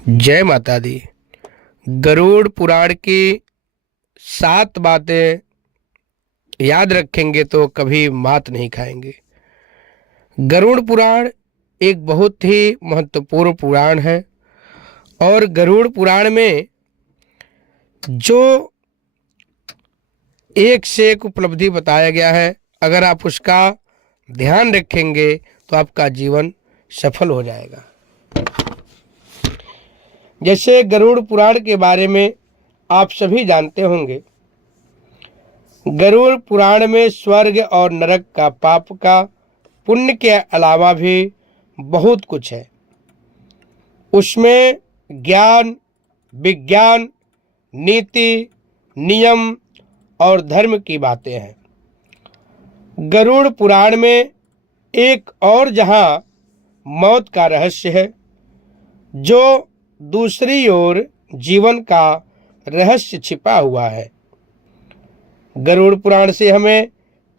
जय माता दी। गरुड़ पुराण की 7 बातें याद रखेंगे तो कभी मात नहीं खाएंगे। गरुड़ पुराण एक बहुत ही महत्वपूर्ण पुराण है और गरुड़ पुराण में जो एक से एक उपलब्धि बताया गया है, अगर आप उसका ध्यान रखेंगे तो आपका जीवन सफल हो जाएगा। जैसे गरुड़ पुराण के बारे में आप सभी जानते होंगे। गरुड़ पुराण में स्वर्ग और नरक का, पाप का, पुण्य के अलावा भी बहुत कुछ है। उसमें ज्ञान, विज्ञान, नीति, नियम और धर्म की बातें हैं। गरुड़ पुराण में एक और जहां मौत का रहस्य है, जो दूसरी ओर जीवन का रहस्य छिपा हुआ है। गरुड़ पुराण से हमें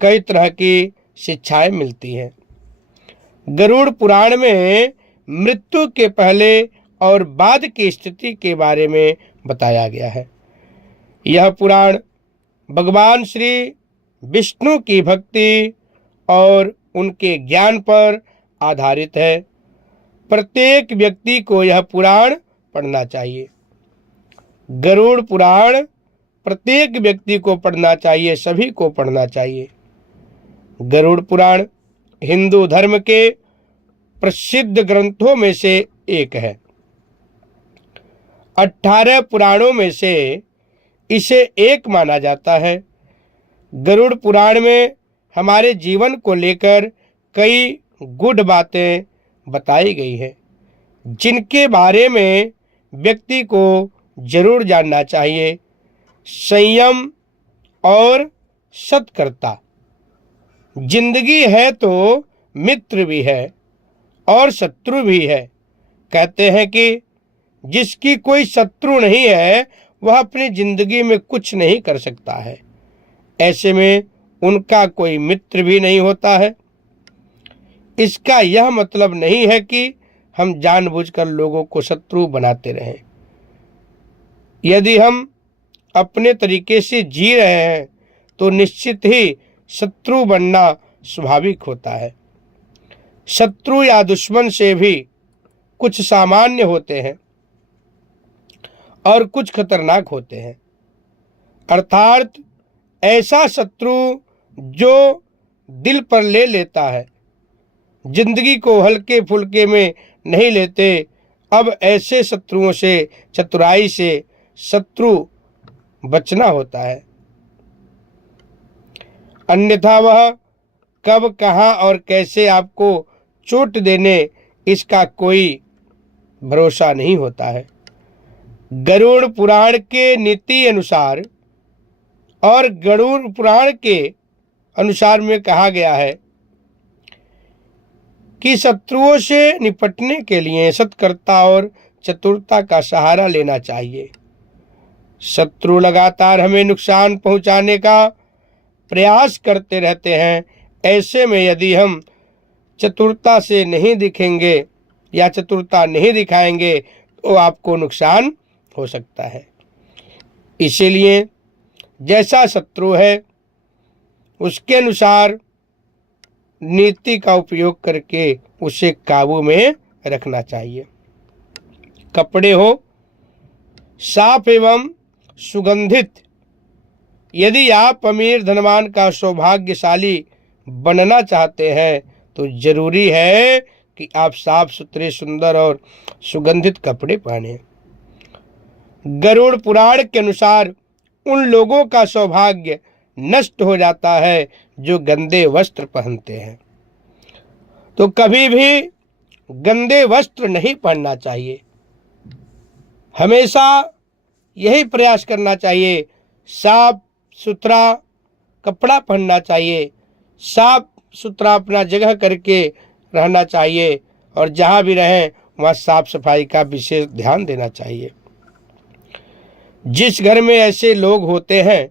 कई तरह की शिक्षाएं मिलती हैं। गरुड़ पुराण में मृत्यु के पहले और बाद की स्थिति के बारे में बताया गया है। यह पुराण भगवान श्री विष्णु की भक्ति और उनके ज्ञान पर आधारित है। प्रत्येक व्यक्ति को यह पुराण पढ़ना चाहिए। गरुड़ पुराण प्रत्येक व्यक्ति को पढ़ना चाहिए, सभी को पढ़ना चाहिए। गरुड़ पुराण हिंदू धर्म के प्रसिद्ध ग्रंथों में से एक है। 18 पुराणों में से इसे एक माना जाता है। गरुड़ पुराण में हमारे जीवन को लेकर कई गूढ़ बातें बताई गई हैं, जिनके बारे में व्यक्ति को जरूर जानना चाहिए। संयम और सत्कर्ता। जिंदगी है तो मित्र भी है और शत्रु भी है। कहते हैं कि जिसकी कोई शत्रु नहीं है वह अपनी जिंदगी में कुछ नहीं कर सकता है। ऐसे में उनका कोई मित्र भी नहीं होता है। इसका यह मतलब नहीं है कि हम जानबूझकर लोगों को शत्रु बनाते रहें। यदि हम अपने तरीके से जी रहे हैं तो निश्चित ही शत्रु बनना स्वाभाविक होता है। शत्रु या दुश्मन से भी कुछ सामान्य होते हैं और कुछ खतरनाक होते हैं। अर्थात ऐसा शत्रु जो दिल पर ले लेता है, जिंदगी को हल्के फुल्के में नहीं लेते। अब ऐसे शत्रुओं से चतुराई से शत्रु बचना होता है, अन्यथा वह कब, कहां और कैसे आपको चोट देने इसका कोई भरोसा नहीं होता है। गरुड़ पुराण के नीति अनुसार और गरुड़ पुराण के अनुसार में कहा गया है कि शत्रुओं से निपटने के लिए सत्कर्ता और चतुरता का सहारा लेना चाहिए। शत्रु लगातार हमें नुकसान पहुंचाने का प्रयास करते रहते हैं। ऐसे में यदि हम चतुरता से नहीं दिखेंगे या चतुरता नहीं दिखाएंगे तो आपको नुकसान हो सकता है। इसीलिए जैसा शत्रु है उसके अनुसार नीति का उपयोग करके उसे काबू में रखना चाहिए। कपड़े हो साफ एवं सुगंधित। यदि आप अमीर धनवान का सौभाग्यशाली बनना चाहते हैं तो जरूरी है कि आप साफ सुथरे, सुंदर और सुगंधित कपड़े पहने। गरुड़ पुराण के अनुसार उन लोगों का सौभाग्य नष्ट हो जाता है जो गंदे वस्त्र पहनते हैं। तो कभी भी गंदे वस्त्र नहीं पहनना चाहिए। हमेशा यही प्रयास करना चाहिए, साफ सुथरा कपड़ा पहनना चाहिए, साफ सुथरा अपना जगह करके रहना चाहिए और जहाँ भी रहें वहाँ साफ सफाई का विशेष ध्यान देना चाहिए। जिस घर में ऐसे लोग होते हैं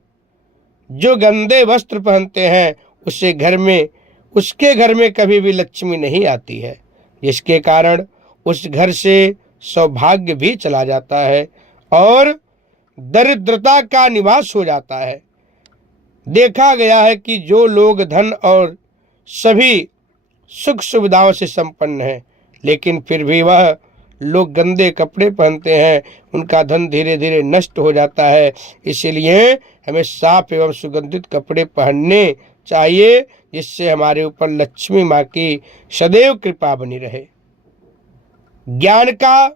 जो गंदे वस्त्र पहनते हैं उसके घर में कभी भी लक्ष्मी नहीं आती है, जिसके कारण उस घर से सौभाग्य भी चला जाता है और दरिद्रता का निवास हो जाता है। देखा गया है कि जो लोग धन और सभी सुख सुविधाओं से संपन्न हैं, लेकिन फिर भी वह लोग गंदे कपड़े पहनते हैं, उनका धन धीरे धीरे नष्ट हो जाता है। इसीलिए हमें साफ एवं सुगंधित कपड़े पहनने चाहिए, जिससे हमारे ऊपर लक्ष्मी माँ की सदैव कृपा बनी रहे। ज्ञान का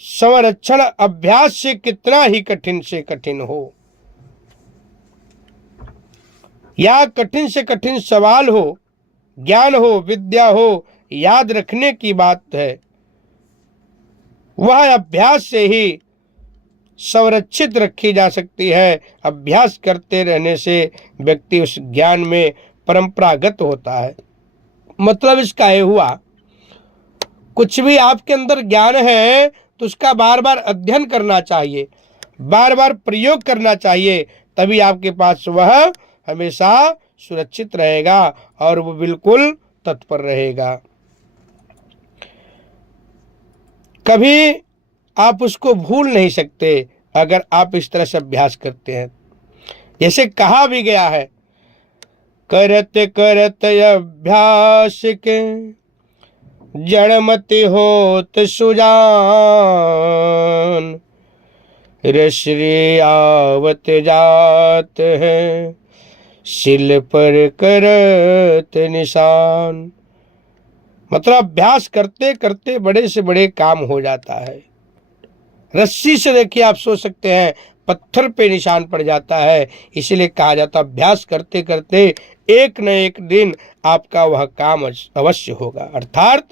संरक्षण अभ्यास से कितना ही कठिन से कठिन हो, या कठिन से कठिन सवाल हो, ज्ञान हो, विद्या हो, याद रखने की बात है, वह अभ्यास से ही संरक्षित रखी जा सकती है। अभ्यास करते रहने से व्यक्ति उस ज्ञान में परंपरागत होता है। मतलब इसका ये हुआ, कुछ भी आपके अंदर ज्ञान है तो उसका बार बार अध्ययन करना चाहिए, बार बार प्रयोग करना चाहिए, तभी आपके पास वह हमेशा सुरक्षित रहेगा और वो बिल्कुल तत्पर रहेगा। कभी आप उसको भूल नहीं सकते अगर आप इस तरह से अभ्यास करते हैं। जैसे कहा भी गया है, करत करत अभ्यास के जड़मति होत सुजान, ऋषि आवत जात है शिल पर करत निशान। मतलब अभ्यास करते करते बड़े से बड़े काम हो जाता है। रस्सी से देखिए आप सोच सकते हैं पत्थर पे निशान पड़ जाता है। इसीलिए कहा जाता है अभ्यास करते करते एक न एक दिन आपका वह काम अवश्य होगा। अर्थात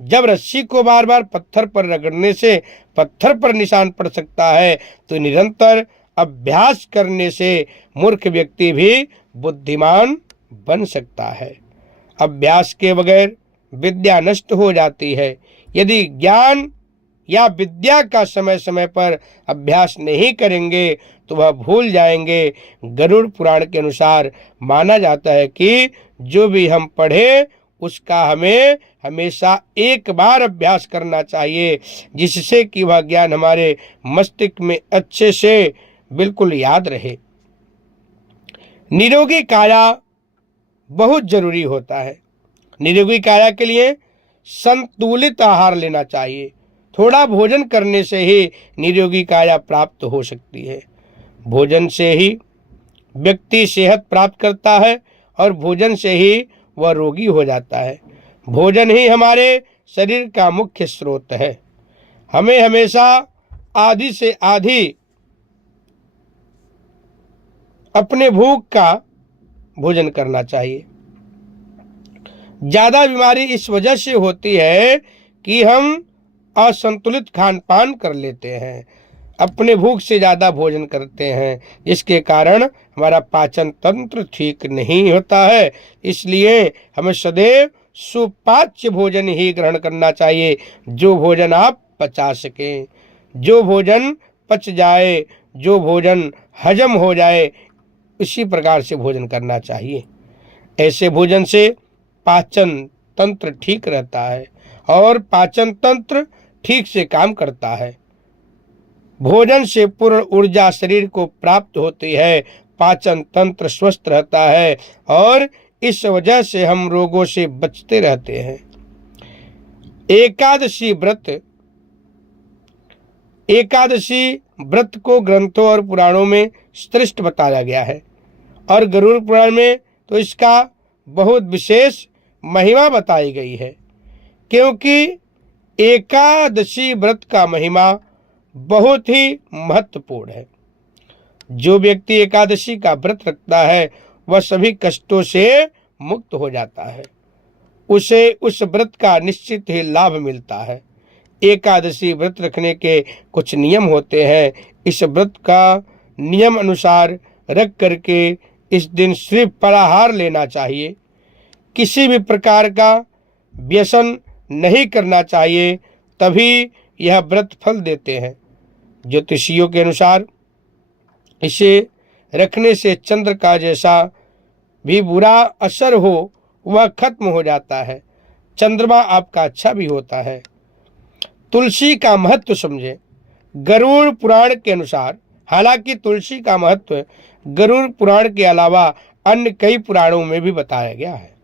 जब रस्सी को बार बार पत्थर पर रगड़ने से पत्थर पर निशान पड़ सकता है, तो निरंतर अभ्यास करने से मूर्ख व्यक्ति भी बुद्धिमान बन सकता है। अभ्यास के बगैर विद्या नष्ट हो जाती है। यदि ज्ञान या विद्या का समय समय पर अभ्यास नहीं करेंगे तो वह भूल जाएंगे। गरुड़ पुराण के अनुसार माना जाता है कि जो भी हम पढ़े उसका हमें हमेशा एक बार अभ्यास करना चाहिए, जिससे कि वह ज्ञान हमारे मस्तिष्क में अच्छे से बिल्कुल याद रहे। निरोगी काया बहुत जरूरी होता है। निरोगी काया के लिए संतुलित आहार लेना चाहिए। थोड़ा भोजन करने से ही निरोगी काया प्राप्त हो सकती है। भोजन से ही व्यक्ति सेहत प्राप्त करता है और भोजन से ही वह रोगी हो जाता है। भोजन ही हमारे शरीर का मुख्य स्रोत है। हमें हमेशा आधी से आधी अपने भूख का भोजन करना चाहिए। ज्यादा बीमारी इस वजह से होती है कि हम असंतुलित खान पान कर लेते हैं, अपने भूख से ज्यादा भोजन करते हैं, जिसके कारण हमारा पाचन तंत्र ठीक नहीं होता है। इसलिए हमें सदैव सुपाच्य भोजन ही ग्रहण करना चाहिए, जो भोजन आप पचा सकें, जो भोजन पच जाए, जो भोजन हजम हो जाए, इसी प्रकार से भोजन करना चाहिए। ऐसे भोजन से पाचन तंत्र ठीक रहता है और पाचन तंत्र ठीक से काम करता है। भोजन से पूर्ण ऊर्जा शरीर को प्राप्त होती है, पाचन तंत्र स्वस्थ रहता है और इस वजह से हम रोगों से बचते रहते हैं। एकादशी व्रत को ग्रंथों और पुराणों में श्रेष्ठ बताया गया है और गरुड़ पुराण में तो इसका बहुत विशेष महिमा बताई गई है, क्योंकि एकादशी व्रत का महिमा बहुत ही महत्वपूर्ण है। जो व्यक्ति एकादशी का व्रत रखता है वह सभी कष्टों से मुक्त हो जाता है, उसे उस व्रत का निश्चित ही लाभ मिलता है। एकादशी व्रत रखने के कुछ नियम होते हैं। इस व्रत का नियम अनुसार रख करके इस दिन सिर्फ फलाहार लेना चाहिए, किसी भी प्रकार का व्यसन नहीं करना चाहिए, तभी यह व्रत फल देते हैं। ज्योतिषियों के अनुसार इसे रखने से चंद्र का जैसा भी बुरा असर हो वह खत्म हो जाता है, चंद्रमा आपका अच्छा भी होता है। तुलसी का महत्व समझें। गरुड़ पुराण के अनुसार, हालांकि तुलसी का महत्व गरुड़ पुराण के अलावा अन्य कई पुराणों में भी बताया गया है।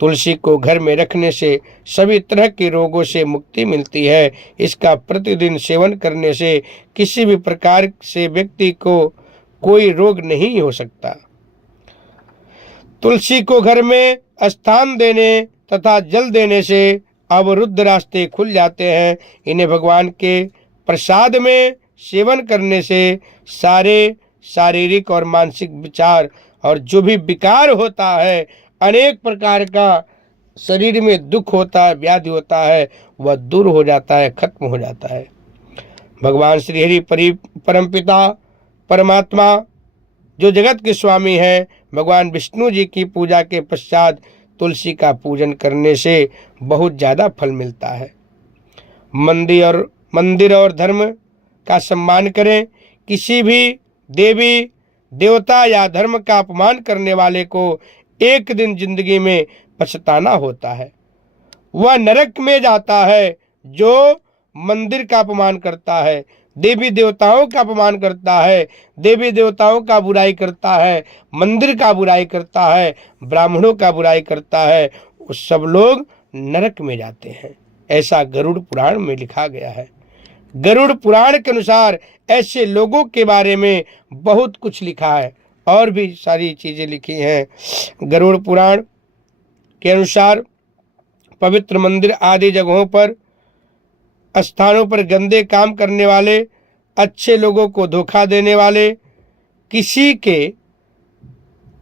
तुलसी को घर में रखने से सभी तरह के रोगों से मुक्ति मिलती है। इसका प्रतिदिन सेवन करने से किसी भी प्रकार से व्यक्ति को कोई रोग नहीं हो सकता। तुलसी को घर में स्थान देने तथा जल देने से अवरुद्ध रास्ते खुल जाते हैं। इन्हें भगवान के प्रसाद में सेवन करने से सारे शारीरिक और मानसिक विचार और जो भी विकार होता है, अनेक प्रकार का शरीर में दुख होता है, व्याधि होता है, वह दूर हो जाता है, खत्म हो जाता है। भगवान श्री हरि परमपिता परमात्मा जो जगत के स्वामी हैं, भगवान विष्णु जी की पूजा के पश्चात तुलसी का पूजन करने से बहुत ज़्यादा फल मिलता है। मंदिर और धर्म का सम्मान करें। किसी भी देवी देवता या धर्म का अपमान करने वाले को एक दिन जिंदगी में पछताना होता है। वह नरक में जाता है जो मंदिर का अपमान करता है, देवी देवताओं का अपमान करता है, देवी देवताओं का बुराई करता है, मंदिर का बुराई करता है, ब्राह्मणों का बुराई करता है, सब लोग नरक में जाते हैं। ऐसा गरुड़ पुराण में लिखा गया है। गरुड़ पुराण के अनुसार ऐसे लोगों के बारे में बहुत कुछ लिखा है और भी सारी चीजें लिखी हैं। गरुड़ पुराण के अनुसार पवित्र मंदिर आदि जगहों पर, स्थानों पर गंदे काम करने वाले, अच्छे लोगों को धोखा देने वाले, किसी के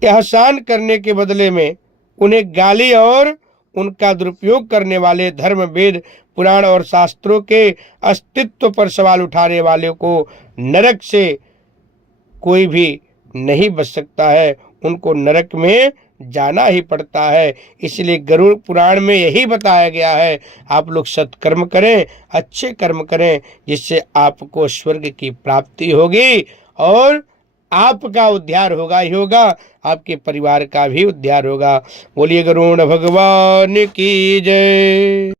एहसान करने के बदले में उन्हें गाली और उनका दुरुपयोग करने वाले, धर्म वेद पुराण और शास्त्रों के अस्तित्व पर सवाल उठाने वाले को नरक से कोई भी नहीं बच सकता है, उनको नरक में जाना ही पड़ता है। इसलिए गरुड़ पुराण में यही बताया गया है, आप लोग सत्कर्म करें, अच्छे कर्म करें, जिससे आपको स्वर्ग की प्राप्ति होगी और आपका उद्धार होगा ही होगा, आपके परिवार का भी उद्धार होगा। बोलिए गरुड़ भगवान की जय।